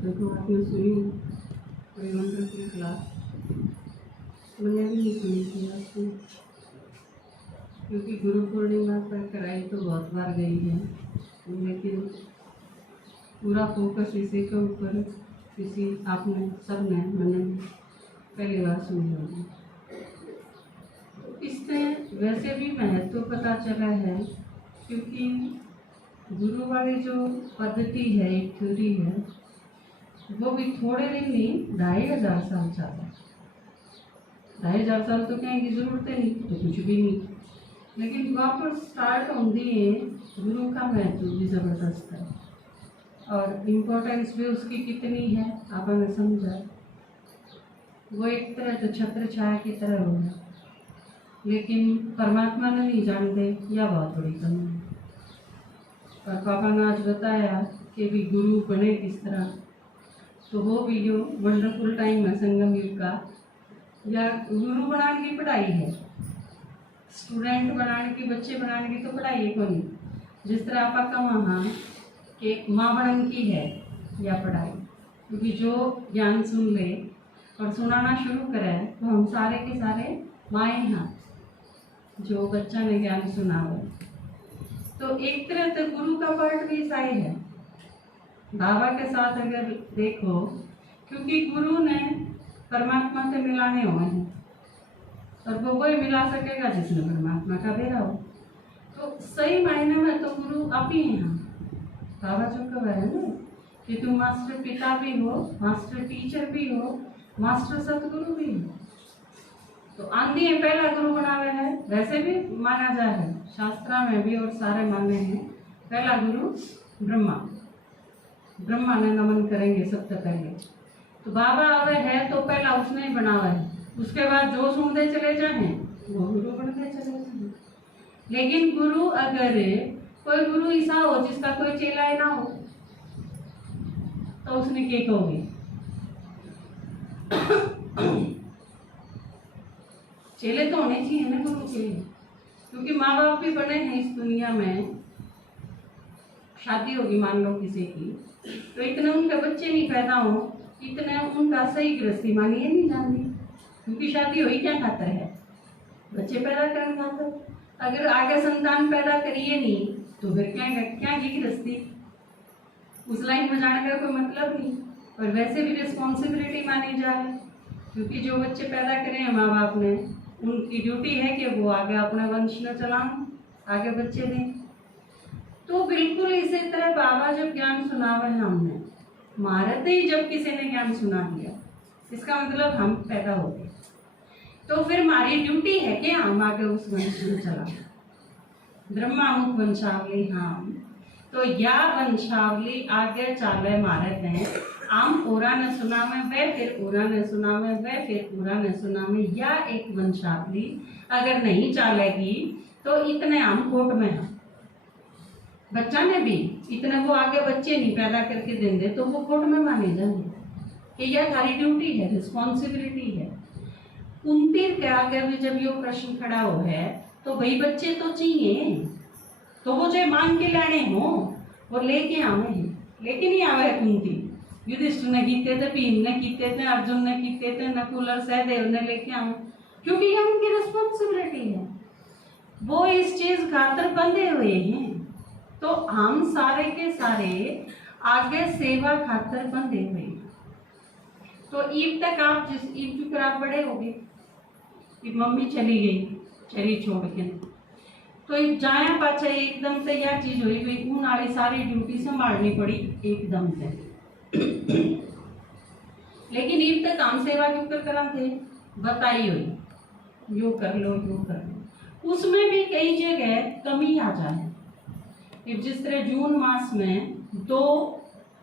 देखो आपने सुनी परिमंडल की क्लास, मैंने भी नहीं सुनी थी आपको, क्योंकि गुरु पूर्णिमा पर कराई तो बहुत बार गई है, लेकिन पूरा फोकस इसी के ऊपर किसी आपने सब ने मैंने पहली बार सुनी होगी। इससे वैसे भी महत्व पता चला है, क्योंकि गुरु वाली जो पद्धति है, एक थ्योरी है, वो भी थोड़े दिन नहीं 2500 साल चला। 2500 साल तो कहने की जरूरत नहीं, तो कुछ भी नहीं, लेकिन वापस स्टार्ट होती है। गुरु का महत्व भी ज़बरदस्त है और इम्पोर्टेंस भी उसकी कितनी है आपने समझा। वो एक तरह तो छत्र छाया की तरह होगा, लेकिन परमात्मा ने नहीं जानते, यह बहुत बड़ी कमी है। और पापा ने आज बताया कि भी गुरु बने किस तरह, तो वो भी जो वंडरफुल टाइम है संगम युग का, या गुरु बनाने की पढ़ाई है, स्टूडेंट बनाने की, बच्चे बनाने की तो पढ़ाई है कोई। जिस तरह आपका वहाँ कि माँ बनने की है या पढ़ाई, क्योंकि जो ज्ञान सुन ले और सुनाना शुरू करे तो हम सारे के सारे माएँ हैं जो बच्चा ने ज्ञान सुना हो। तो एक तरह तो गुरु का पार्ट भी सही है बाबा के साथ अगर देखो, क्योंकि गुरु ने परमात्मा से मिलाने हुए हैं और वो वही मिला सकेगा जिसने परमात्मा का बेरा हो। तो सही मायने में तो गुरु आप ही हैं। बाबा जो कह रहे हैं ना कि तुम मास्टर पिता भी हो, मास्टर टीचर भी हो, मास्टर सतगुरु भी हो। तो आंधी है पहला गुरु बनावे है, वैसे भी माना जाए है, शास्त्रा में भी और सारे माने हैं पहला गुरु ब्रह्मा ने नमन करेंगे सबसे पहले। तो बाबा आवे है तो पहला उसने ही बनावा है, उसके बाद जो सुनते चले जाए वो गुरु बनते चले जाए। लेकिन गुरु अगर कोई गुरु ऐसा हो जिसका कोई चेला ही ना हो, तो उसने क्या कहोगे? चेले तो होने चाहिए ना गुरु के, क्योंकि माँ बाप भी बने हैं इस दुनिया में। शादी होगी मान लो किसी की, तो इतने उनके बच्चे नहीं पैदा हो, इतने उनका सही गृहस्थी मानिए नहीं जानती, क्योंकि शादी हुई क्या खातर है? बच्चे पैदा करने खातर। अगर आगे संतान पैदा करिए नहीं तो फिर क्या की गृहस्थी? उस लाइन में जाने का कोई मतलब नहीं। और वैसे भी रिस्पॉन्सिबिलिटी मानी जाए, क्योंकि जो बच्चे पैदा करे हैं माँ बाप ने, उनकी ड्यूटी है कि वो आगे अपना वंश न चलाएं, आगे बच्चे दें। तो बिल्कुल इसी तरह बाबा जब ज्ञान सुनावे हमने, मारते ही जब किसी ने ज्ञान सुना दिया, इसका मतलब हम पैदा हो गए, तो फिर हमारी ड्यूटी है कि हम आगे उस वंश में चलाएं। ब्रह्मामुख वंशावली हम, तो या वंशावली आगे चाले मारे हैं। आम ओरा ने सुना में वह, फिर ओरा ने सुना में वह, फिर ओरा ने सुना में, या एक वंशावली अगर नहीं चालेगी तो इतने हम कोर्ट में हैं। बच्चा ने भी इतने वो आगे बच्चे नहीं पैदा करके देंगे तो वो कोर्ट में माने जाएंगे कि यह हमारी ड्यूटी है, रिस्पॉन्सिबिलिटी है। कुंती के आगे भी जब ये प्रश्न खड़ा हो है तो भाई बच्चे तो चाहिए, तो वो जो मांग के लाने हो और लेके आवे हैं, लेकिन ही आवे है कुंती। युधिष्ठिर ने कीते थे, भीम ने कीते थे, अर्जुन ने कीते थे, नकुल और सहदेव ने लेके आवे, क्योंकि ये उनकी रिस्पॉन्सिबिलिटी है। वो इस चीज खातर बंधे हुए हैं, तो हम सारे के सारे आगे सेवा खातर बंधे हुए हैं। तो ईद तक आप जिस ईद पर आप बड़े हो गए, मम्मी चली गई चली छोड़ के, तो जाया पाछा एकदम से यह चीज हुई गई, उन वाली सारी ड्यूटी संभालनी पड़ी एकदम से। लेकिन ईद तक हम सेवा क्यों कर करा थे? बताई हुई यो कर लो यो कर लो। उसमें भी कई जगह कमी आ जाए। जिस तरह जून मास में 2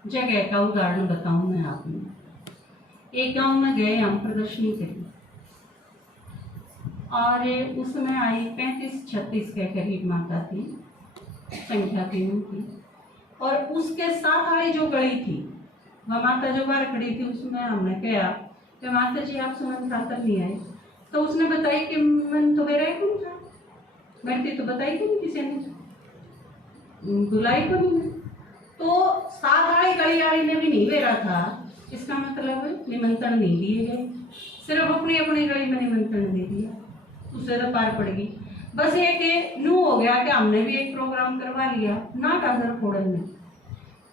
जगह का उदाहरण बताऊं मैं आपको। एक गांव में गए हम प्रदर्शनी के लिए, और उसमें आई 35-36 के करीब माता थी, संख्या थी उनकी। और उसके साथ आई जो गली थी, वह माता जो बाहर खड़ी थी, उसमें हमने कहा कि माता जी आप सुमन खातर नहीं आए? तो उसने बताई कि मन तो मेरा ही कौन था, मेरी तो बताई क्यों किसी ने, बुलाई को नहीं। तो साथ आई गली वाली ने भी नहीं दे रहा था, इसका मतलब निमंत्रण नहीं दिए गए, सिर्फ अपनी अपनी गली में निमंत्रण दे दिया, उससे तो पार पड़ गई। बस एक नू हो गया कि हमने भी एक प्रोग्राम करवा लिया ना कांगर फोड़न में,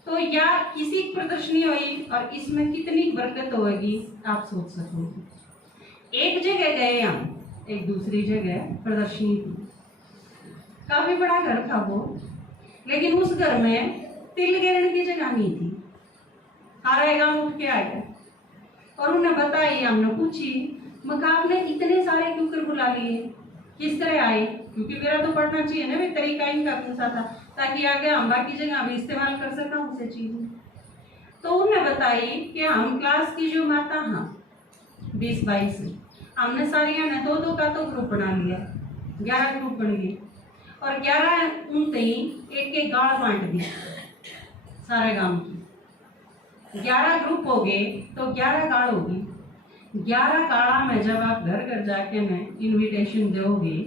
तो या किसी की प्रदर्शनी हुई और इसमें कितनी बरकत होगी आप सोच सकोगे। एक जगह गए हम, एक दूसरी जगह प्रदर्शनी थी, काफी बड़ा घर था वो, लेकिन उस घर में तिल गिरने की जगह नहीं थी। सारा गांव उठ के आ गया और उन्हें बताई, हमने पूछी, मका आपने इतने सारे कुकर बुला लिए, किस तरह आए? क्योंकि मेरा तो पढ़ना चाहिए ना, वे तरीका इनका कौन सा था ताकि आगे हम बाकी जगह भी इस्तेमाल कर सका उसे चीजें। तो उन्हें बताई कि हम क्लास की जो माता हाँ 20-22 हमने सारिया ने 2-2 का तो ग्रुप बना लिया, 11 ग्रुप बन गए और 11 उनते ही एक गाड़ बांट दी सारे गांव की। 11 ग्रुप हो गए तो 11 गाड़ होगी। 11 गाड़ा में जब आप घर घर जाके में इनविटेशन दोगे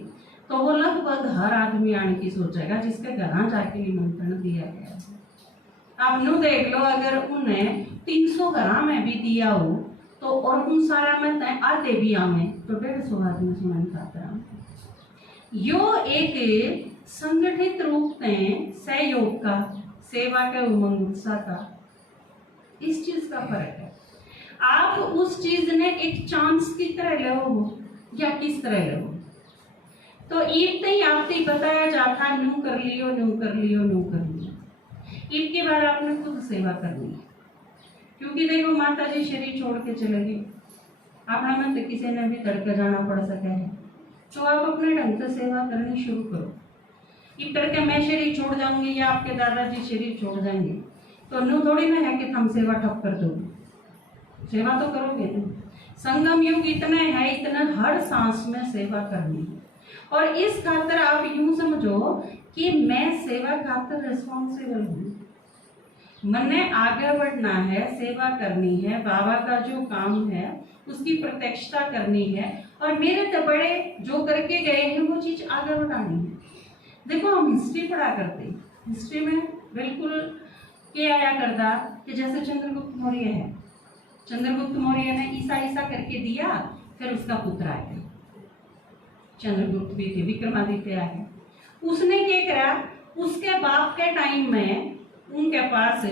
तो वो लगभग हर आदमी आने की सोचेगा जिसके घर जाके निमंत्रण दिया गया है। आप नु देख लो, अगर उन्हें 300 घर में भी दिया हो तो और उन सारा में आते भी आवे तो 150 आदमी सुमन खातर। यो एक संगठित रूप में सहयोग का, सेवा के उमंग उत्साह का, इस चीज का फर्क है। आप उस चीज ने एक चांस की तरह लो या किस तरह लो, तो ईद ही आपसे बताया जाता न्यू कर लियो, न्यू कर लियो, न्यू कर लियो। ईद के बाद आपने खुद सेवा करनी है, क्योंकि देखो माता जी शरीर छोड़ के चले गए, अपना मन तो किसी ने भी तड़के जाना पड़ सके है, तो आप अपने ढंग से सेवा करनी शुरू करो। ईद करके मैं शरीर छोड़ जाऊंगी या आपके दादाजी शरीर छोड़ जाएंगे तो न्यू थोड़ी ना है कि हम सेवा ठप कर दोगे, सेवा तो करोगे ना। संगम युग इतना है, इतना हर सांस में सेवा करनी है। और इस खातर आप यूं समझो कि मैं सेवा खातर रिस्पॉन्सिबल हूँ, मैंने आगे बढ़ना है, सेवा करनी है, बाबा का जो काम है उसकी प्रत्यक्षता करनी है और मेरे तो बड़े जो करके गए हैं वो चीज आगे बढ़ानी है। देखो हम हिस्ट्री पढ़ा करते, हिस्ट्री में बिल्कुल क्या आया करता कि जैसे चंद्रगुप्त मौर्य है, चंद्रगुप्त मौर्य ने ईसा करके दिया, फिर उसका पुत्र आया, चंद्रगुप्त भी थे, विक्रमादित्य आया, उसने क्या करा, उसके बाप के टाइम में उनके पास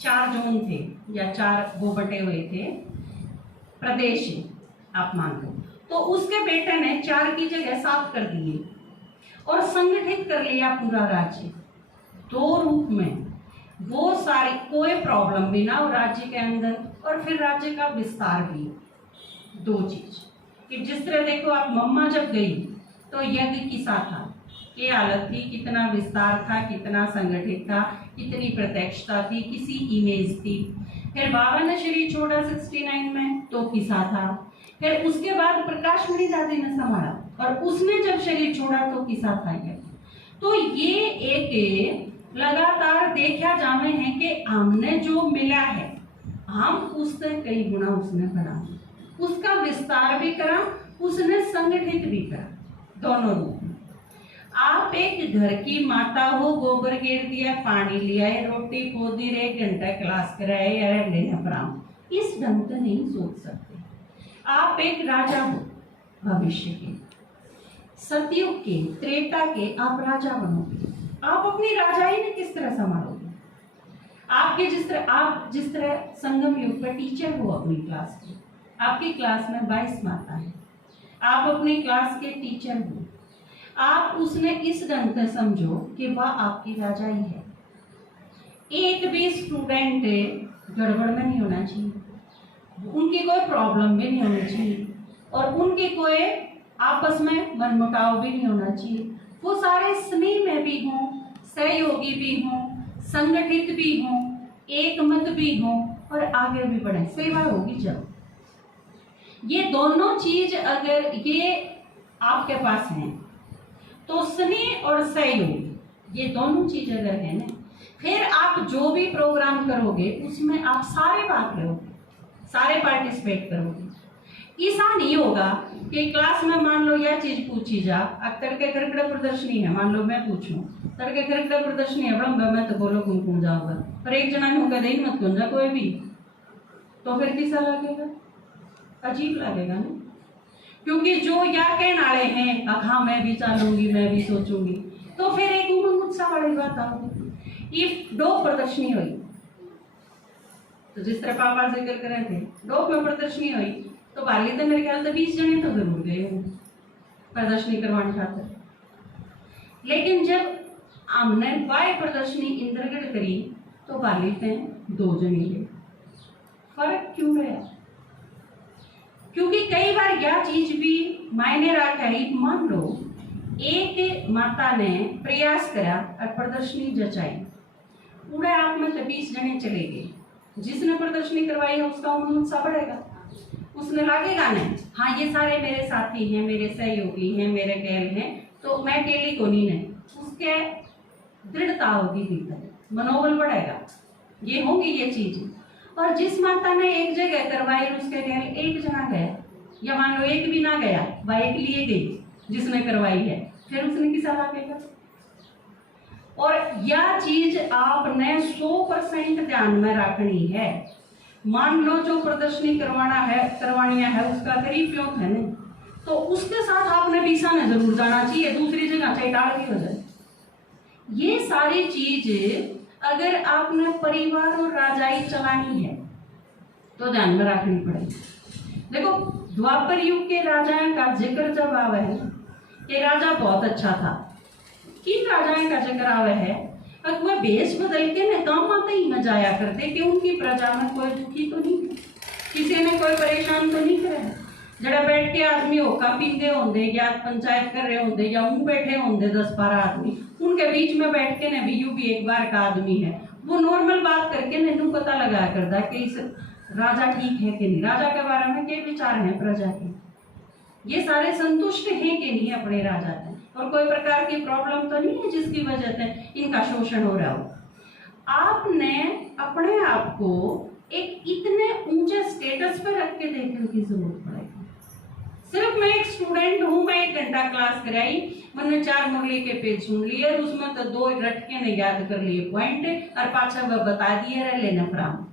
4 जोन थे या 4 वो बटे हुए थे प्रदेश, आप मान लो, तो उसके बेटे ने 4 की जगह 7 कर दिए और संगठित कर लिया पूरा राज्य 2 रूप में। वो सारी कोई प्रॉब्लम भी ना हो राज्य के अंदर और फिर राज्य का विस्तार भी। 2 चीज कि जिस तरह देखो आप मम्मा जब गई तो यज्ञ किसा था, क्या हालत थी, कितना विस्तार था, कितना संगठित था, कितनी प्रत्यक्षता थी, किसी इमेज थी। फिर बाबा ने शरीर छोड़ा 69 में तो किसा था, फिर उसके बाद प्रकाश मणि दादी ने संभाला और उसने जब शरीर छोड़ा तो किसा था ये। तो ये एक लगातार देखा जावे है कि हमने जो मिला है हम उससे कई गुना उसने बना, उसका विस्तार भी करा, उसने संगठित भी करा, दोनों रूप में। आप एक घर की माता हो, गोबर गिर दिया, पानी लिया है, रोटी पोदी रहे, 1 घंटा क्लास कराए या लेना पराम, इस ढंग से नहीं सोच सकते। आप एक राजा हो भविष्य के, सतयुग के, त्रेता के, आप राजा बनोगे। आप अपनी राजाई ने किस तरह संभालोगे? आपके आप जिस तरह संगम युग में टीचर हो अपनी क्लास के, आपकी क्लास में 22 माता है, आप अपनी क्लास के टीचर हो, आप उसने इस ढंग से समझो कि वह आपकी राजाई है। एक भी स्टूडेंट गड़बड़ में नहीं होना चाहिए, उनकी कोई प्रॉब्लम भी नहीं होनी चाहिए और उनके कोई आपस में मनमुटाव भी नहीं होना चाहिए। वो सारे स्नेह में भी हों, सहयोगी भी हों, संगठित भी हों, एक मत भी हों और आगे भी बढ़े। सेवा होगी जब ये दोनों चीज अगर ये आपके पास हैं तो स्नेह और सहयोग ये दोनों चीज अगर है ना, फिर आप जो भी प्रोग्राम करोगे उसमें आप सारे भाग लोगे, सारे पार्टिसिपेट करोगे। ऐसा नहीं होगा कि क्लास में मान लो यह चीज पूछी जा, अब तड़के करकड़ा प्रदर्शनी है, मान लो मैं पूछूं तड़के करकड़ा प्रदर्शनी है ब्रह्म, मैं तो बोलो कुमकुम जाऊंगा पर एक जना होगा नहीं मत कौन जा कोई भी तो फिर किसा लगेगा? अजीब लगेगा ना। क्योंकि जो या कहने वाले हैं हाँ मैं भी चालूंगी, मैं भी सोचूंगी, तो फिर एक उमंग उत्साह वाली बात आओगी। ये डोप प्रदर्शनी हुई, तो जिस तरह पापा जिक्र कर रहे थे, डोप में प्रदर्शनी हुई तो बाली तो मेरे ख्याल से 20 जने तो जरूर गए प्रदर्शनी करवाने खातर। लेकिन जब हमने वाय प्रदर्शनी इंद्रगढ़ करी तो बाली थे 2 जने गए। फर्क क्यों रहा? क्योंकि कई बार यह चीज भी मायने रखा है। मान लो एक माता ने प्रयास करा और प्रदर्शनी जचाई, पूरे आप में तो 20 जने चले गए, जिसने प्रदर्शनी करवाई है उसका उत्साह बढ़ेगा, उसने लगेगा नहीं हाँ ये सारे मेरे साथी हैं, मेरे सहयोगी हैं, मेरे गैल हैं, तो मैं अकेली को नहीं है। उसके दृढ़ता होगी भीतर, मनोबल बढ़ेगा, ये होंगी ये चीज। और जिस माता ने एक जगह करवाई उसके गैल एक जना गया, या मान लो एक भी ना गया, वह एक लिए गई जिसने करवाई है, फिर उसने किसा लगेगा? और यह चीज आपने 100% ध्यान में रखनी है। मान लो जो प्रदर्शनी करवानी है उसका करीब क्यों है नहीं, तो उसके साथ आपने बीसा ने जरूर जाना चाहिए, दूसरी जगह चाहे टाल भी हो जाए। ये सारी चीज अगर आपने परिवार और राजाई चलानी है तो ध्यान में रखनी पड़ेगी। देखो द्वापर युग के राजाओं का जिक्र जब आवे है कि राजा बहुत अच्छा था, किन राजाओं का जिक्र आवे है अब वह भेष बदल के न काम आते ही न जाया करते कि उनकी प्रजा में कोई दुखी तो नहीं, किसी ने कोई परेशान तो नहीं करे। जरा बैठ के आदमी होका पींदे होंगे या पंचायत कर रहे होंगे या मुंह बैठे होंगे 10-12 आदमी, उनके बीच में बैठ के न भी एक बार का आदमी है, वो नॉर्मल बात करके नू पता लगाया करता कि इस राजा ठीक है कि नहीं, राजा के बारे में क्या विचार है प्रजा के, ये सारे संतुष्ट हैं कि नहीं अपने राजा से, और कोई प्रकार की प्रॉब्लम तो नहीं है जिसकी वजह से इनका शोषण हो रहा हो। आपने अपने आप को एक इतने ऊंचे स्टेटस पर रख के देखने की जरूरत पड़ेगी। सिर्फ मैं एक स्टूडेंट हूँ, मैं 1 घंटा क्लास कराई, मैंने 4 मुरली के पेज सुन लिए, उसमें तो 2 रटके ने याद कर लिए पॉइंट, और पाछा वह बता दिए रह लेना फ्राम,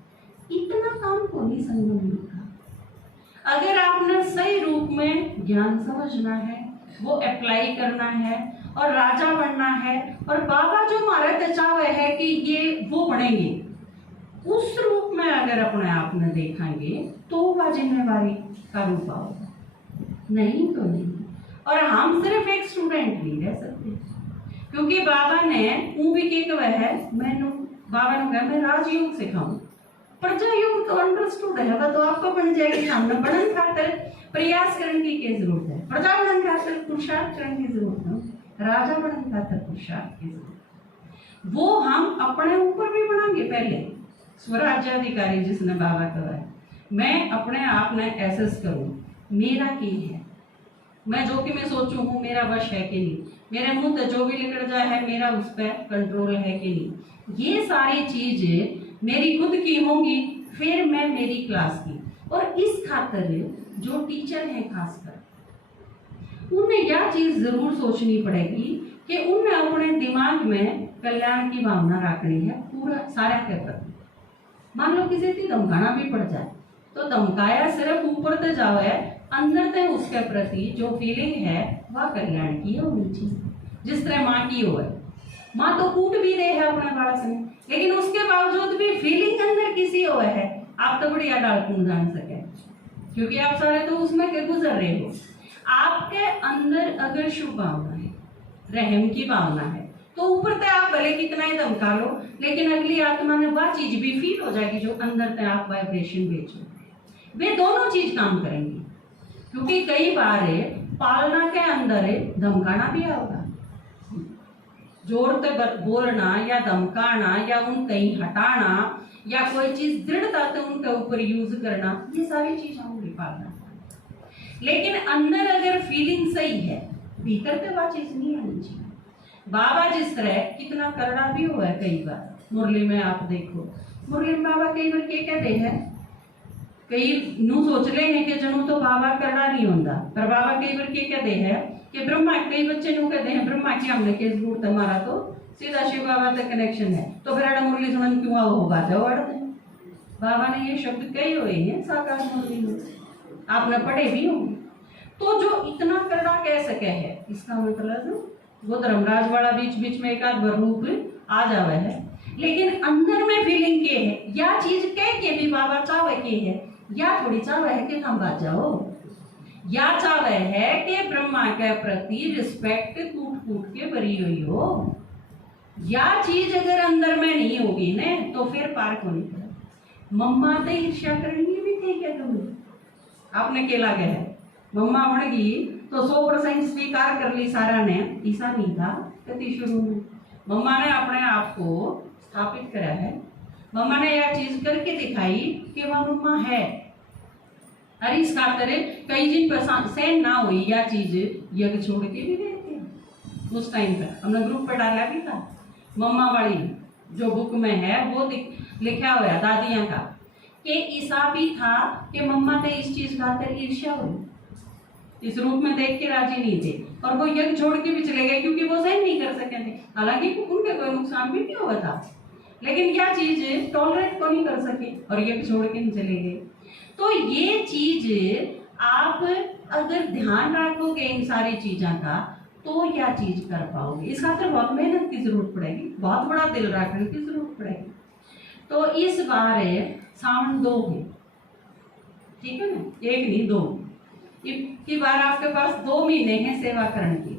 इतना काम को नहीं समझ का। अगर आपने सही रूप में ज्ञान समझना है, वो अप्लाई करना है और राजा बनना है, और बाबा जो हमारे चावे है कि ये वो बनेंगे, उस रूप में अगर अपने आप में देखेंगे तो वह जिम्मेवारी का रूप होगा, नहीं तो नहीं। और हम सिर्फ एक स्टूडेंट नहीं रह सकते, क्योंकि बाबा ने भी के कहा है, मैंने बाबा ने कहा मैं राजयोग सिखाऊं, प्रजा योग तो अंडरस्टूड है, वह तो आपको बन जाएगी, हमने बनन खातर प्रयास करने की क्या जरूरत है, प्रजा बनन खातर पुरुषार्थ करने की जरूरत है, राजा बनन खातर पुरुषार्थ की जरूरत, वो हम अपने ऊपर भी बनाएंगे। पहले स्वराज्याधिकारी जिसने बाबा कहा है, मैं अपने आप में एसेस करूं मेरा की है, मैं जो कि मैं सोचूं हूँ मेरा वश है कि नहीं, मेरे मुंह से जो भी निकल जाए है मेरा उस पर कंट्रोल है कि नहीं, ये सारी चीजें मेरी खुद की होंगी, फिर मैं मेरी क्लास की। और इस खातर जो टीचर है खासकर उन्हें यह चीज जरूर सोचनी पड़ेगी कि उन्हें अपने दिमाग में कल्याण की भावना रखनी है पूरा सारे के प्रति। मान लो किसी की धमकाना भी पड़ जाए तो धमकाया सिर्फ ऊपर से जाओ है, अंदर से उसके प्रति जो फीलिंग है वह कल्याण की होनी चाहिए। जिस तरह माँ की हो है, माँ तो कूट भी रहे है अपने बालक ने, लेकिन उसके बावजूद भी फीलिंग अंदर किसी हो है, आप तो बढ़िया डालकून जान सके, क्योंकि आप सारे तो उसमें के गुजर रहे हो। आपके अंदर अगर शुभ भावना है, रहम की भावना है, तो ऊपर से आप भले कितना ही धमका लो, लेकिन अगली आत्मा में वह चीज भी फील हो जाएगी जो अंदर से आप वाइब्रेशन भेजो, वे दोनों चीज काम करेंगी। क्योंकि कई बार पालना के अंदर धमकाना भी होगा, जोर से बोलना या धमकाना या उन कहीं हटाना या कोई चीज दृढ़ता से उनके ऊपर यूज करना, ये सारी चीजें होंगी पालना। लेकिन अंदर अगर फीलिंग सही है, भीतर से वह चीज नहीं आनी चाहिए। बाबा जिस तरह कितना करड़ा भी हुआ है, कई बार मुरली में आप देखो, मुरली में बाबा कई बार क्या कहते हैं, कई नू सोच ले हैं कि जनू तो बाबा करड़ा नहीं होता, पर बाबा कई बार क्या कहते हैं कि ब्रह्मा, कई बच्चे नू कहते हैं ब्रह्मा की हमने केस जरूरत हमारा तो सीधा शिव बाबा तक कनेक्शन है, तो फिर मुरली सुनन क्यों आओ होगा तो बाबा ने ये शब्द कहे हुए हैं साकार मुरली में, आपने पढ़े भी होंगे। तो जो इतना करड़ा कह सके है, इसका मतलब वो धर्मराज वाला बीच बीच में एक आध रूप आ जावे है, लेकिन अंदर में फीलिंग के है, या चीज कह के भी बाबा चावे के है, या थोड़ी चावे है कि हम बात जाओ, या चावे है कि ब्रह्मा के प्रति रिस्पेक्ट कूट कूट के भरी हुई हो। या चीज अगर अंदर में नहीं होगी ना तो फिर पार को नहीं करें। मम्मा तो ईर्ष्या करनी भी थी क्या तुम्हें, आपने केला गया है मम्मा बन गई तो 100% स्वीकार कर ली सारा ने, ऐसा नहीं था कति शुरू में। मम्मा ने अपने आप को स्थापित करा है, मम्मा ने यह चीज करके दिखाई कि वह मम्मा है। अरे इस खातर कई दिन सहन ना हुई यह चीज यज्ञ छोड़ के भी गए थे। उस टाइम पर हमने ग्रुप पर डाला भी था, मम्मा वाली जो बुक में है वो लिखा हुआ है दादियां का, कि ऐसा भी था कि मम्मा तो इस चीज खातर ईर्ष्या हुई, इस रूप में देख के राजी नहीं थे, और वो यज्ञ छोड़ के भी चले गए क्योंकि वो सहन नहीं कर सके थे। हालांकि उनके कोई नुकसान भी नहीं हुआ था, लेकिन यह चीज टॉलरेट को नहीं कर सके और यज्ञ छोड़ के नहीं चले गए। तो ये चीज आप अगर ध्यान रखोगे इन सारी चीजों का तो यह चीज कर पाओगे। इस खातर बहुत मेहनत की जरूरत पड़ेगी, बहुत बड़ा दिल रखने की जरूरत पड़ेगी। तो इस बार सावन 2 है, ठीक है ना, 1 नहीं 2 की बार आपके पास 2 महीने हैं सेवा करने की।